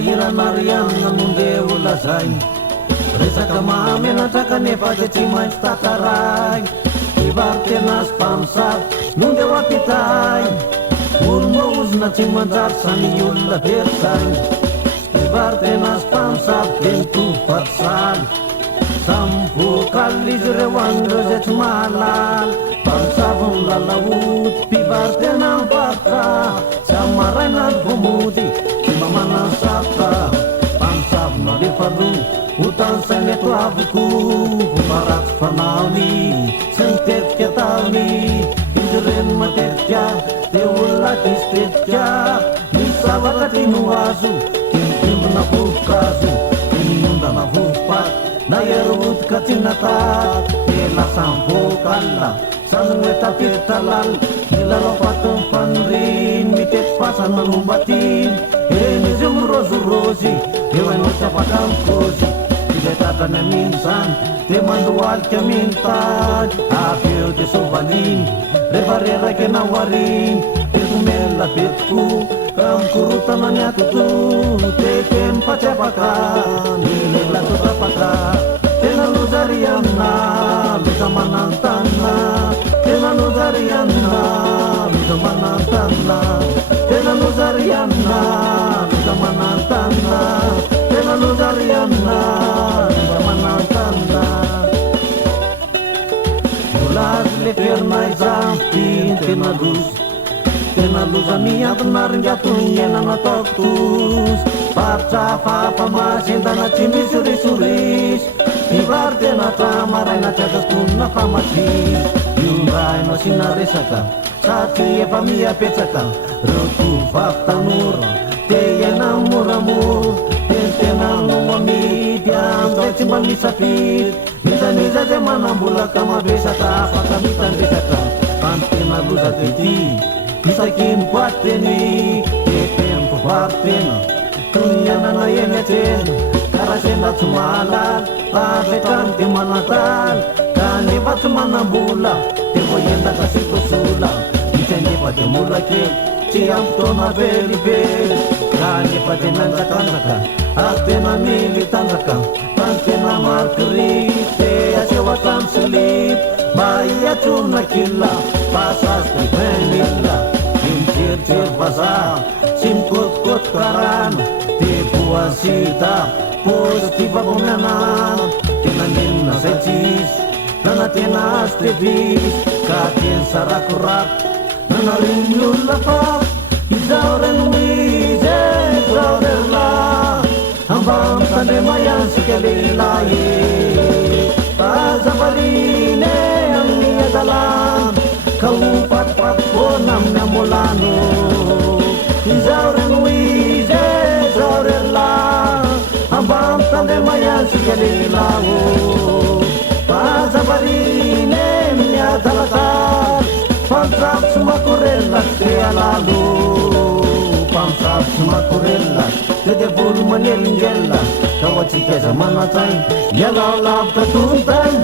iranarian namunde ulazay resaka mamenatra kanefa dia tsy maintsy tataray ivaritenas mpamosavy nonde ho ampitay olo-maozona tsy manjary samy olona verisay ivaritenas mpamosavy dia mitovy patisaly samy vokaly izy ireo an'ireo zay tsy mahalala mpamosavy milalaody mpivaritena mivarotra samy maraina ny vomody tsy mamanany sarotra mpamosavy malefaloha hotany sainy eto avoko vomaratsy fanaony sy mitetika taony izy reny matetika dia olona distetika misy zavatra tiano azo timitimbona vovokazo tinyondana vovopaty na eroodika tsy nataty dia lasa mivokala samy hoe tapiritra lala ny lalafatony faniriny mitety pasana nombatiny eny izy io mirozorozy eo hainao tsy afaka mikozy izay tatrany aminy zany dia mandohalika aminy tany avy eo dia sovaliny rehefa reraka enao ariny elomelona be tokoa ka mikorotana ny atoto tekeny fa tsy afaka milela totapaka tena lozary amina loza manantanina tena lozary amina loza manantanina tena lozary amina loza manantanina tena lozary amina loza manantanina molazy le ferinay zany tena loza tena loza miantona ringatony enana ataoko tozy faritra hafahafa masendana tsy misy risorisy mivary tena tramaraina tsy azastonina fa matsisy iondrahainao sina resaka satria efa miapetsaka reo tovavy tanora te iaina moramora tena no amidy amizay tsy mba misafidy mizaniza zay manambolaka mabesaka afaka mitandresaka fany tena loza tety isaky miboaty teny teny mpivoary tena toy ianana eny atsena karaha senda tsy mahalala avetrany dia manatala kanefa tsy manambola dia vo endaka sy tosola itsanefa dia mola kely tsy ampytaona velively kanefa dia nanjakanjaka ary tena mily tanjaka fany tena markrity aseho atrano slip mba iatrona kila pasazika 20 000 imijerijery vazaha sy mikotikoti karana dia voasita pozitiva vo mianana tena nenina zay tsisy nana tena azo tevisy ka teny sarakorako nanariny olona fa izao renomizy izao rerla amba mitandrema ihany sika lehilahy fazavariny amin'ny adalana ka ho patipatifona amin'ny amolano izao renoizy izao rerla amba mitandrema ihany sika lehilahy fazavariny amin'ny adalatala mpamosavy makorella te alalo mpamosavy makorella te dia volo manelingella ka ho atsika iza manatsainy ialao lavitra tontany